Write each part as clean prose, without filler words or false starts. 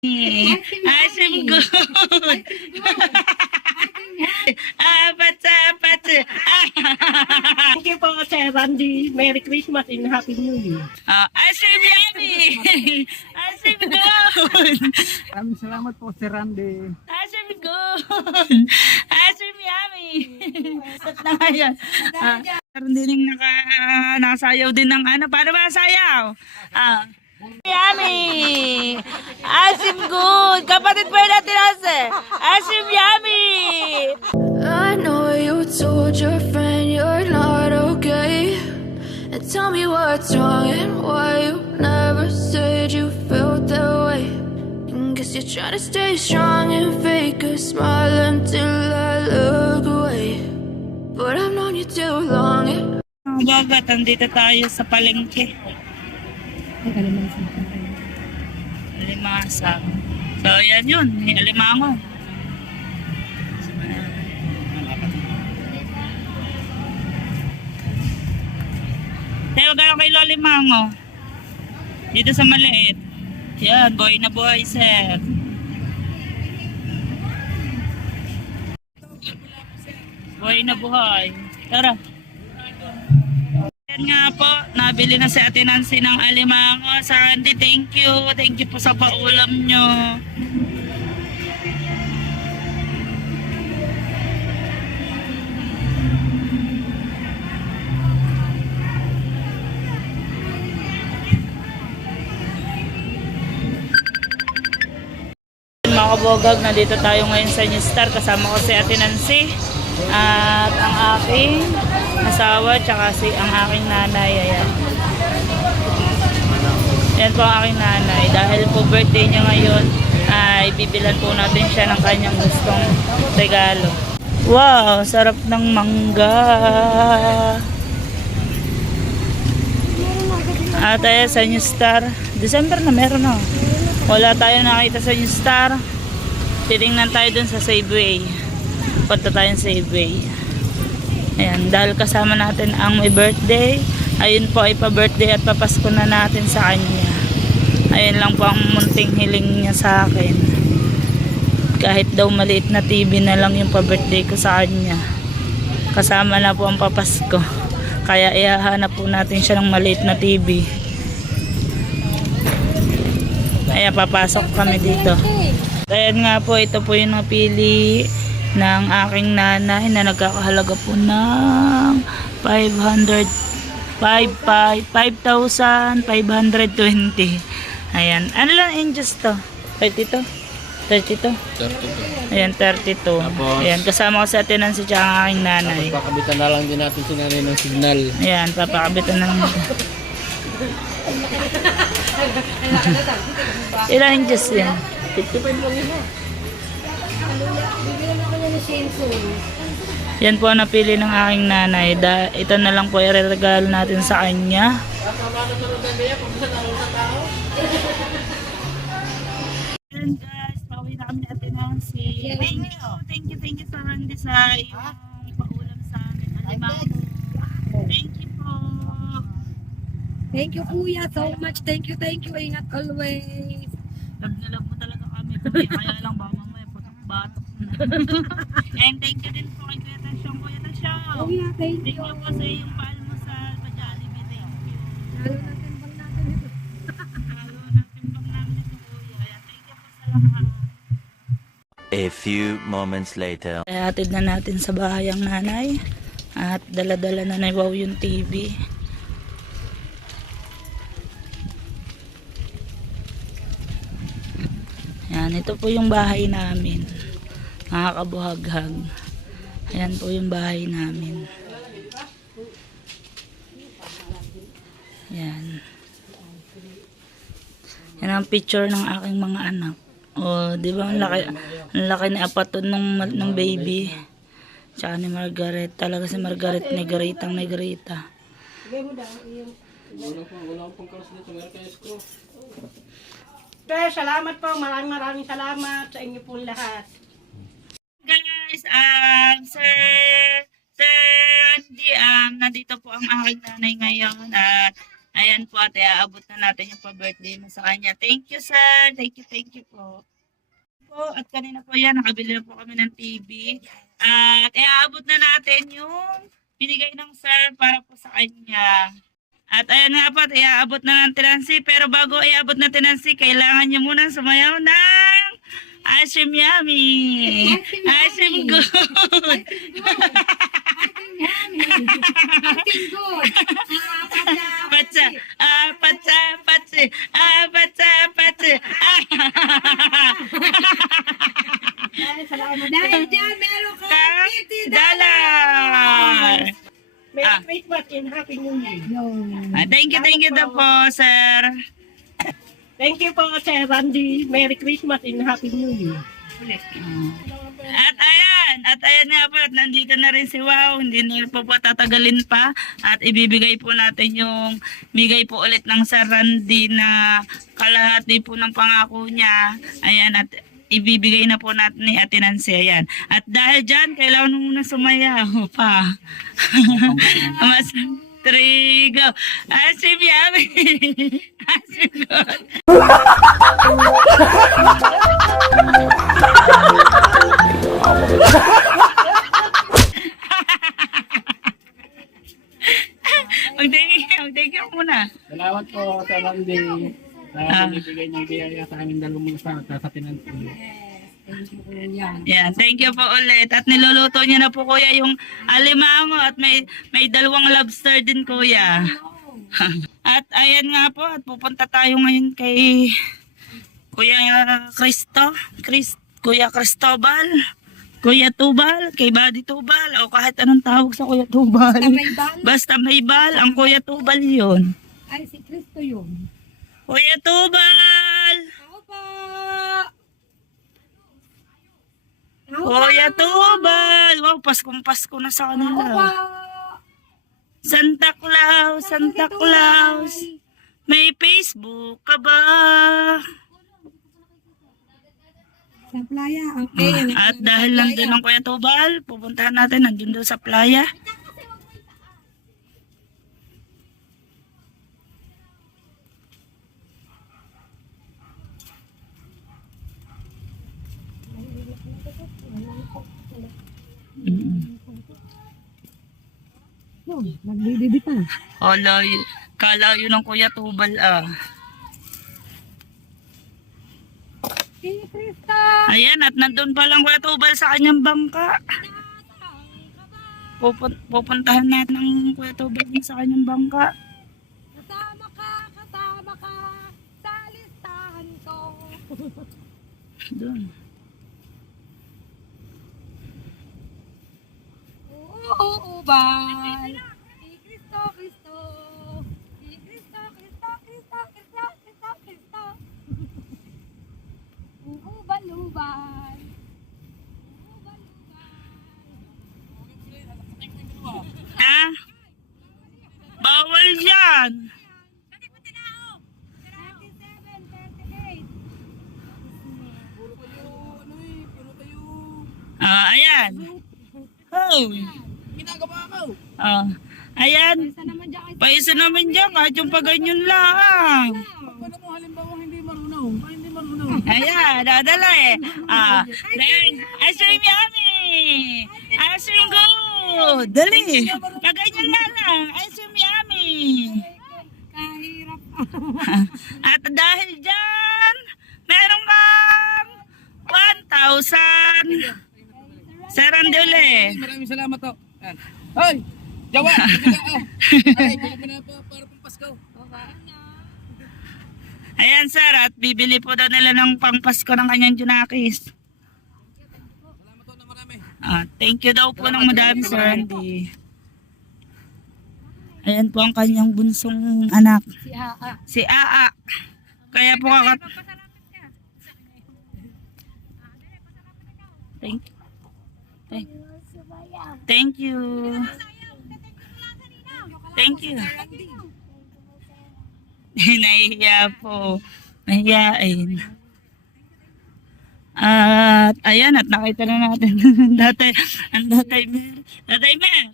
Asim good. Apat. Thank you po, Sir Randy. Merry Christmas and Happy New Year. Asim yummy. Asim good. Maraming salamat po, Sir Randy. Asim good. Asim yummy. Sat na ngayon. Meron din yung nakasayaw din ng ano. Paano ba sayaw? Yummy! Asim good! Kapatid pa yun natin Asim yummy! I know you told your friend you're not okay. And tell me what's wrong and why you never said you felt that way. And guess you're trying to stay strong and fake a smile until I look away. But I've known you too long. Mga bagat, andito tayo sa palengke. Alimasag. So, yan yun. Alimango. Tayo gano'n kay Lolimango. Dito sa maliit. Yan, buhay na buhay, sir. Buhay na buhay. Tara. Yan nga po, nabili na si Ate Nancy ng alimango. Sa Randy, thank you. Thank you po sa paulam nyo. Mga kabogag, nandito tayo ngayon sa New Star. Kasama ko si Ate Nancy at ang aking asawa, tsaka ang aking nanay. Ayan. Yan po ang aking nanay. Dahil po birthday niya ngayon, ay bibilan po natin siya ng kanyang gustong regalo. Wow! Sarap ng mangga! At ayan sa New Star. December na meron na. Wala tayo nakita sa New Star. Titingnan tayo dun sa Safeway. Punta tayong Safeway. Ayan, dahil kasama natin ang may birthday. Ayun po ay pa-birthday at papasko na natin sa kanya. Ayun lang po ang munting hiling niya sa akin. Kahit daw maliit na TV na lang yung pa-birthday ko sa kanya. Kasama na po ang papasko. Kaya ihahanap po natin siya ng maliit na TV. Ayan, papasok kami dito. Ayan nga po, ito po yung napili ng aking nanay na nagkakahalaga po ng 5,520. Ayan. Ano lang inches to? 32? 32? 32. Ayan, 32. Tapos, ayan, kasama ko sa Ate Nancy at ang aking nanay. Pakabitan na lang din natin si nanay ng signal. Ayan, papakabitan na lang ito. Ilang inches yan? 55 lang yun. Yan po ang napili ng aking nanay. Ito na lang po ireregalo natin sa kanya. Ayan guys, pauwi na kami ni Ate Nancy. Thank you sa Randy sa iyong paulam sa amin. Alimango. Thank you po. Thank you, Kuya, so much. Thank you. Ingat always. Love na love mo talaga kami. Kaya lang ba mamaya batok na. And thank you din po kay Kuya Tasyong. Kuya Tasyong. Kuya, thank Thank you. you po sa iyong paalmusal sa Jollibee. Thank you. Lalo na timbang natin ito. Lalo na timbang namin ito, Kuya. Kaya thank you po sa lahat. A few moments later. Hatid na natin sa bahay ang nanay. At dala-dala na na wow yung TV. Yan, ito po yung bahay namin. Mga kabuhaghag. Ayan po yung bahay namin. Yan. Yan ang picture ng aking mga anak. O, di ba ang laki ni Apaton ng baby. Tsaka ni Margaret. Talaga si Margaret negrita. Salamat po. Maraming salamat sa inyo po lahat. Guys, Sir Andy, nandito po ang aking nanay ngayon at Ayan po at iaabot na natin yung pa-birthday mo sa kanya. Thank you, sir. Thank you po. At kanina po yan, nakabili na po kami ng TV. At iaabot na natin yung binigay ng sir para po sa kanya. At ayan nga po, at iaabot na ng tinansi. Pero bago iaabot na tinansi, kailangan nyo muna sumayaw ng Ashim Yummy. Ashim Good. Acting good. Patsa, patsa, patsi, patsa, patsi. Dahil dyan, meron ka $50. Merry Christmas and Happy New Year. Thank you daw po, sir. Thank you po, Sir Randy. Merry Christmas and Happy New Year. At ayan nga po, at nandito na rin si Wow, hindi na po tatagalin pa at ibibigay po natin yung bigay po ulit ng Sir Randy na kalahati po ng pangako niya. Ayan, at ibibigay na po natin ni Ate Nancy, ayan. At dahil dyan, kailangan mo muna sumayaw pa. Mas 3, go! Asim Yummy! Asim Good! Mag-thank you muna. Salamat po sa Randy na binibigay ng biyaya sa aming dalawang sa tinansi. Yan, thank you po ulit. At niluluto niya na po kuya yung alimango at may 2 lobster din kuya. At ayan nga po, at pupunta tayo ngayon kay Kuya Kuya Cristobal, Kuya Tubal, kay Buddy Tubal, o kahit anong tawag sa Kuya Tubal. Basta may bal, ang Kuya Tubal yun. Ay, si Cristo yun. Kuya Tubal! Opo! Kuya Tubal! Wow, Paskong-Pasko na sa kanila. Santa Claus, Santa Claus, may Facebook ka ba? Sa playa, okay. At dahil lang din ang Kuya Tubal, pupuntahan natin, nandun doon sa playa. Nagbibibi pa. Kalayo ng Kuya Tubal Si Cristo! Ayan, at nandun pa lang Kuya Tubal sa kanyang bangka. Pupuntahan natin ang Kuya Tubal sa kanyang bangka. Kasama ka sa listahan ko. Doon. Oo, bal. Si Cristo, Cristo. Si Cristo, Cristo, Cristo, Cristo, Cristo, Cristo. Ubal-ubal. Bawal yan. 37, 38. Ayan. Oh. Ginagawa ko! Ayan. Paisa naman dyan, kahit yung paganyan lang. Paano mo halimbawa hindi marunong? Hindi marunong. Ayan, dadala eh. Ice cream yummy! Ice cream good! Dali! Paganyan lang. Ice cream yummy! Kahirap. At dahil dyan, meron kang 1,000. Sir Randy uli. Maraming salamat to. Yan. Hoy! Jawa! Ay, bili na po para pang Pasko. Ayan sir, at bibili po daw nila ng pangpasko ng kanyang Junakis. Salamat to na marami. Thank you daw po ng madami Sir Randy. Ayan po ang kanyang bunsong anak. Si Aa. Kaya po Thank you. Thank you. Nahihiya po. Mahihiyain. At ayan, at nakita na natin ang Tatay Mer.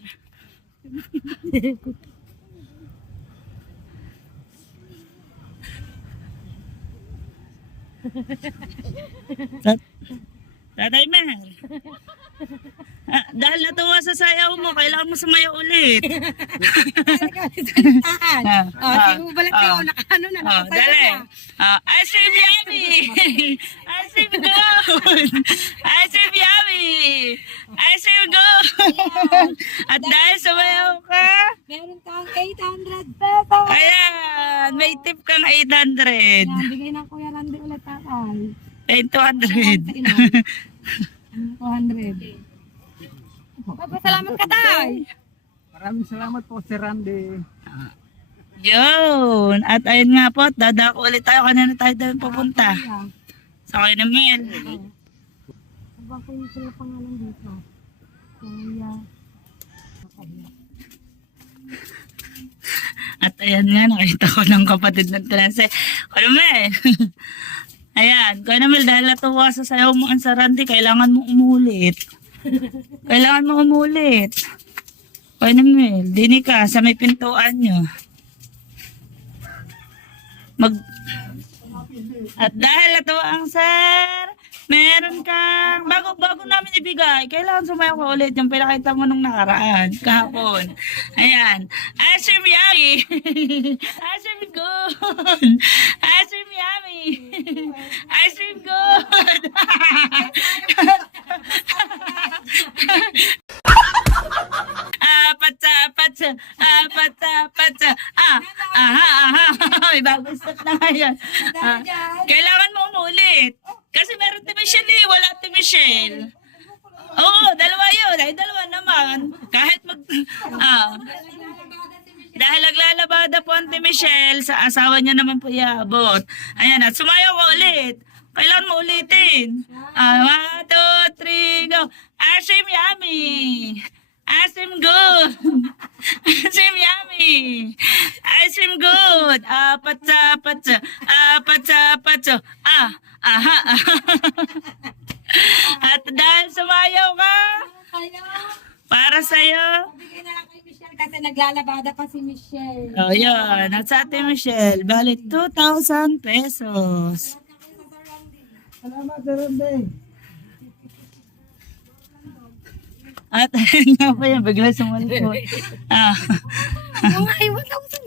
Tatay Mer. Dahil natuwa sa sayaw mo, kailangan mo sumayaw ulit. Balik kayo, nakaano na, nakasaya Dali. na. Ice cream yummy! Ice cream good! Ice cream yummy! Ice cream good! At dahil sumayaw ka, Meron kang 800 pesos. ayan, may tip kang 800. Yan, bigay ng Kuya Randy ulit tatay. And 200. 200. Papasalamat ka tay. Maraming salamat po, Sir Randy. Yun. At ayun nga po, dadako ulit tayo. Kanina tayo doon pupunta. Sa kayo namin. Abang ko yung sila pangalan dito. Kuya. At ayan nga, nakita ko ng kapatid ng Trance. Kanamel. Ayan, Kanamel, dahil natuwa sa sayaw mo ang Randy, kailangan mo umulit. Kailangan mo umulit. Kanamel, dini ka sa may pintuan nyo. At dahil natuwa ang sir, meron kang, bago namin ibigay, kailangan sumayaw ka ulit yung pinakita mo nung nakaraan, kahapon. Ayan. Ice cream yummy! Ice cream good! Ice cream yummy! Ice cream good! Patsa. May bagong step na ngayon. Kailangan mo umulit. Kasi meron si Michelle eh. Wala si Michelle. Oo, dalawa yun. Ay, dalawa naman. Kahit dahil naglalabada po ang Michelle, sa asawa niya naman po iabot. Ayan, at sumayaw ko ulit. Kailangan mo ulitin. 1, 2, 3, go. Ice cream yummy. Ice cream good. Ice cream yummy. Ice cream good. Patsa. At dahil sumayaw ka, para sa'yo. Bigay na lang kay Michelle kasi naglalabada pa si Michelle. Oh, yun. At sa ating Michelle, balik 2,000 pesos. Salamat, Sir Randy. At ayun nga po yan, bigla sumalipot. Ay, 1,000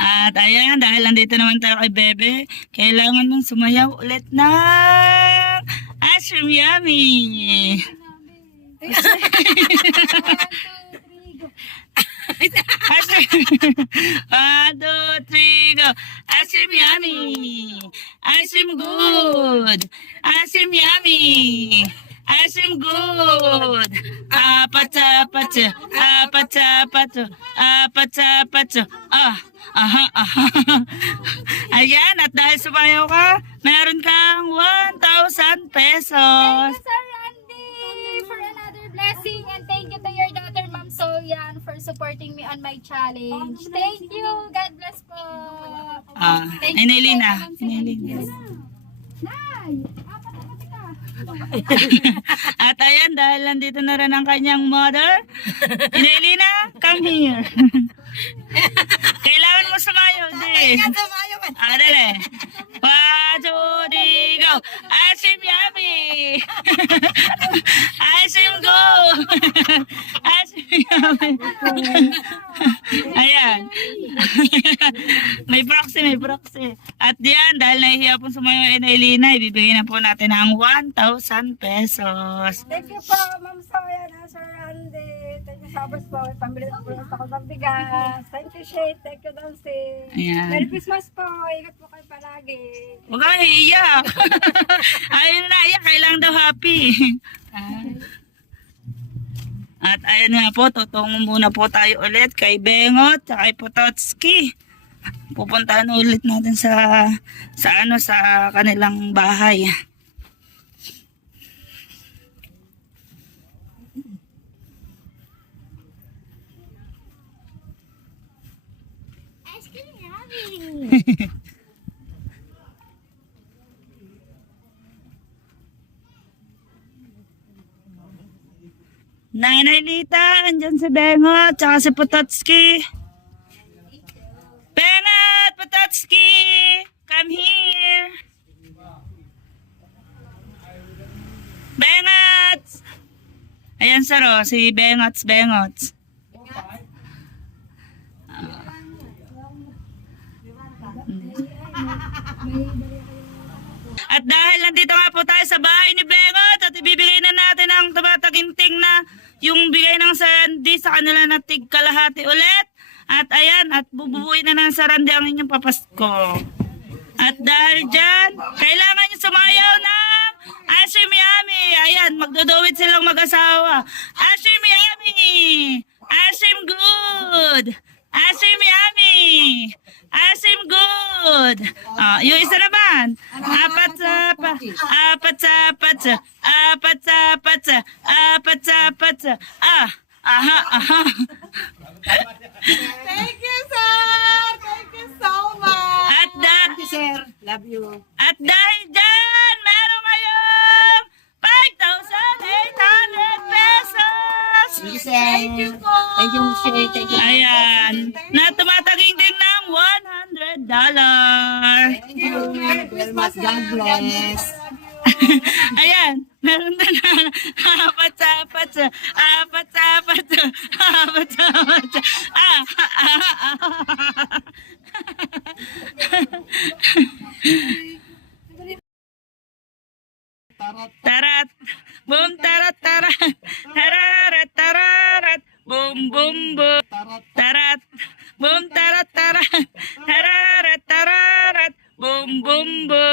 At ayan, dahil nandito naman tayo kay Bebe, kailangan mong sumayaw ulit ng ice cream yummy. Ice cream. 1, 2, 3, go. Ice cream yummy. Ice cream good. Ice cream yummy. Ice cream good. Patsa. Ayan, at dahil sumayaw ka, meron kang 1,000 pesos. Sir Randy, for another blessing, and thank you to your daughter, Ma'am Solyan, for supporting me on my challenge. Thank you. God bless po. Thank you, Inelina. Ma'am Solyan. Nay, apat ka. At ayan, dahil nandito na rin ang kanyang mother. Inelina, come here. Kailangan mo sumayaw din. Dali. 1, 2, 3, go. Ice cream yummy. Ice cream go. Ice cream yummy. Ayan. May proxy. At diyan, dahil nahihiya po sumayaw na Elina, ibibigay na po natin ang 1,000 pesos. Thank you po, Ma'am Solyan, Sir Randy. Thank you so much po. Pambili na po ako ng bigas. Thank you, Shade. Thank you, Dulce. Ayan. Merry Christmas po. Ingat po kayo palagi. Huwag kang iiyak. Ayun na iyak, kailangan daw happy. At ayun nga po, tutungo muna po tayo ulit kay Bengot at kay Pototski. Pupuntahan ulit natin sa kanilang bahay. Nanay Lita, andyan si Bengot, tsaka si Pototski. Bengot, Pototski, come here. Bengots! Ayan sir, oh, si Bengots. At dahil nandito nga po tayo sa bahay ni Bengot at ibibigay na natin ang tumataginting na yung bigay ng Sarandi sa kanila na tig kalahati ulit. At ayan, at bubuuin na ng Sarandi ang inyong papasko. At dahil dyan, kailangan nyo sumayaw ng Ashim Yami. Ayan, magdodowit silang mag-asawa. Ashim Yami! Ashim good! Ashim Yami! Ashim good! Yung isa naman. Apat sa patsa. Aha. Thank you, sir! Thank you so much! At Sir, love you. At dahil dyan, meron ngayong 5,800 pesos! Thank you po! Thank you, Shay. Thank you. Ayan, na tumataging din ng $100. Thank you. Very much. God bless. Ayan, meron na apat sa patsa. Tarat, boom, tarat, boom, boom, boom, tarat, boom, tarat, boom, boom, boom.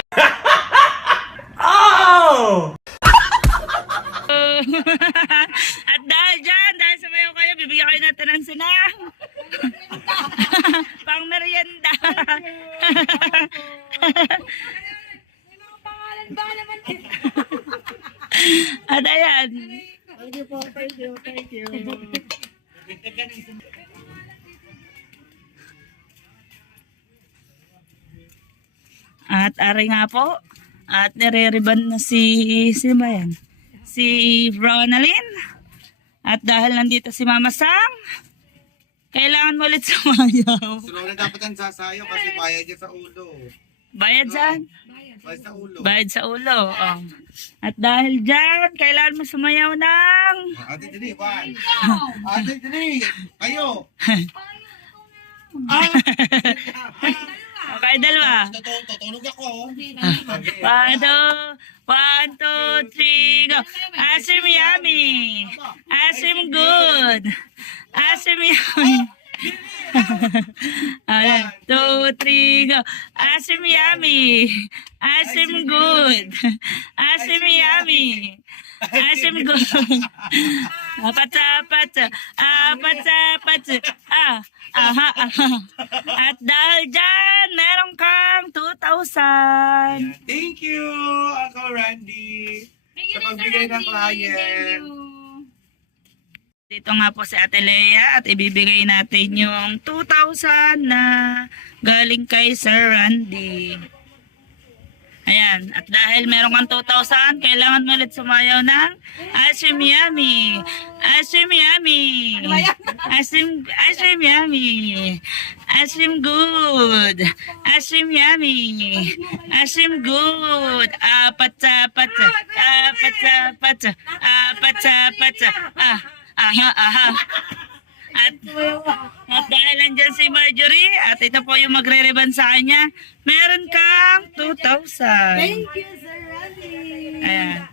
At dahil dyan, dahil sumayaw kayo, bibigyan kayo natin ng sinang. Pang merienda. At ayan. Thank you po. Thank you. At ari nga po. At nire-ribbon na sino ba yan? Si Ronalyn. At dahil nandito si Mama Sam, kailangan mo ulit sumayaw. So, na dapat ang sasayo kasi bayad niya sa ulo. Bayad dyan? Bayad sa ulo. Bayad sa ulo. Oh. At dahil dyan, kailangan mo sumayaw ng... Ate Dini, one. Ate Dini, kayo. Okay, dalawa. Tutulog ako. 1, 2, 3, go. Ashim Yami. Ashim good. Ashim Yami. 1, 2, 3, go. Ashim Yami. Ashim good. Ashim Yami. Ashim good. Patsa. Aha. At dahil dyan, meron kang 2,000. Thank you, Uncle Randy. Thank you, Sa Sir pagbigay ng Randy. client. Thank you. Dito nga po si Ate Lea at ibibigay natin yung 2,000 na galing kay Sir Randy. Ayan. At dahil meron kang 2,000, kailangan mo ulit sumayaw ng Ashim Yami. Ashim Yami. Ashim Yami. Ashim good. Ashim Yami. Ashim good. Patsa. Aha. At dahil nandyan si Marjorie, at ito po yung magre-reban sa kanya, meron kang 2,000. Thank you, Sir Randy. Ayan.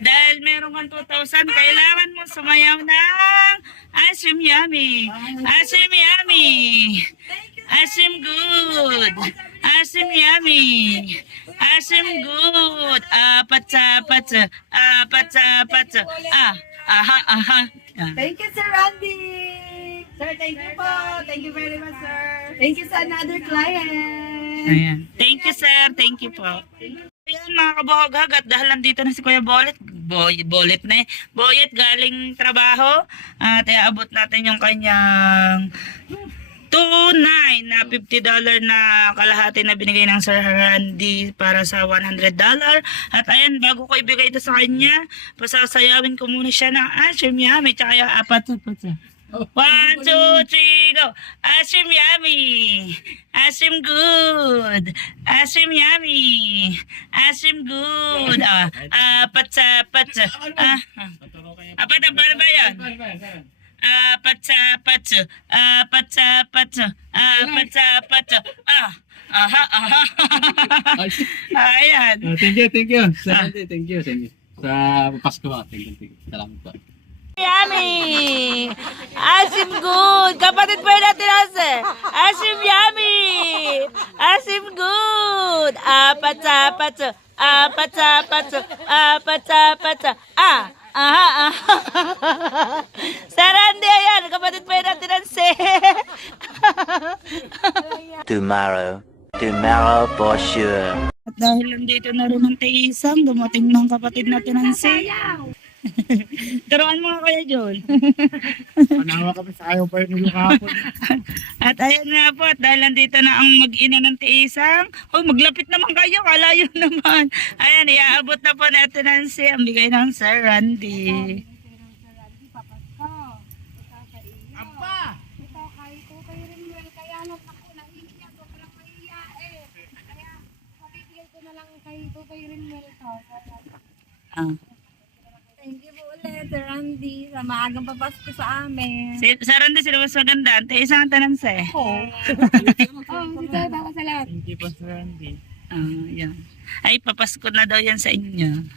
Dahil meron kang 2,000, kailangan mo sumayaw ng Ashim Yami. Ashim Yami. Ashim good. Ashim Yami. Ashim good. Patsa. Aha. Thank you, Sir Randy. Sir, thank you po. Thank you very much, sir. Thank you sa another client. Ayan. Thank you, sir. Thank you po. Ayan, mga kabuhag-hag, at dahil nandito na si Kuya Bolet, Boyet galing trabaho, at iaabot natin yung kanyang 2,900 na $50 na kalahati na binigay ng Sir Randy para sa $100. At ayan, bago ko ibigay ito sa kanya, pasasayawin ko muna siya ng Ashim Yami, tsaka yung apat. 1, 2, 3, go! Asim yummy! Asim good! Asim yummy! Asim good! Apat sa apat sa... Apat ang paano ba yan? Apat sa apat sa... Apat sa apat sa... Apat sa apat sa... Ayan. Thank you. Thank you. Sa Pasko ka. Thank you. Salamat po. Yummy! Asim good! Kapatid pa natin ase! Asim yummy! Asim good! Apat sa apat sa... Apat sa apat sa... Apat sa apat sa... Sarandi ayan! Kapatid pa natin ase! Tomorrow for sure. At dahil nandito na rin ang tiisang, dumating ng kapatid natin ang sayaw. Turuan mo nga kaya, John. Panawa kami sa ayaw pa yun yung kahapon. At ayan nga po, at dahil nandito na ang mag-ina ng tiisang, maglapit naman kayo, kalayo naman. Ayan, iaabot na po natin ang ang bigay ng Sir Randy. Apa! Ito kay Rinwell, kaya lang ako nahihiya, sobrang mahihiya eh. Kaya pabibigay ko na lang kay Rinwell to. Thank you po ulit, Sir Randy, sa maagang papasko sa amin. Sir Randy, sila mas maganda. Ang tiisang ang tanang sa Oh, dito, baka sa lahat. Thank you po, Sir Randy. yan. Ay, papasko na daw yan sa inyo.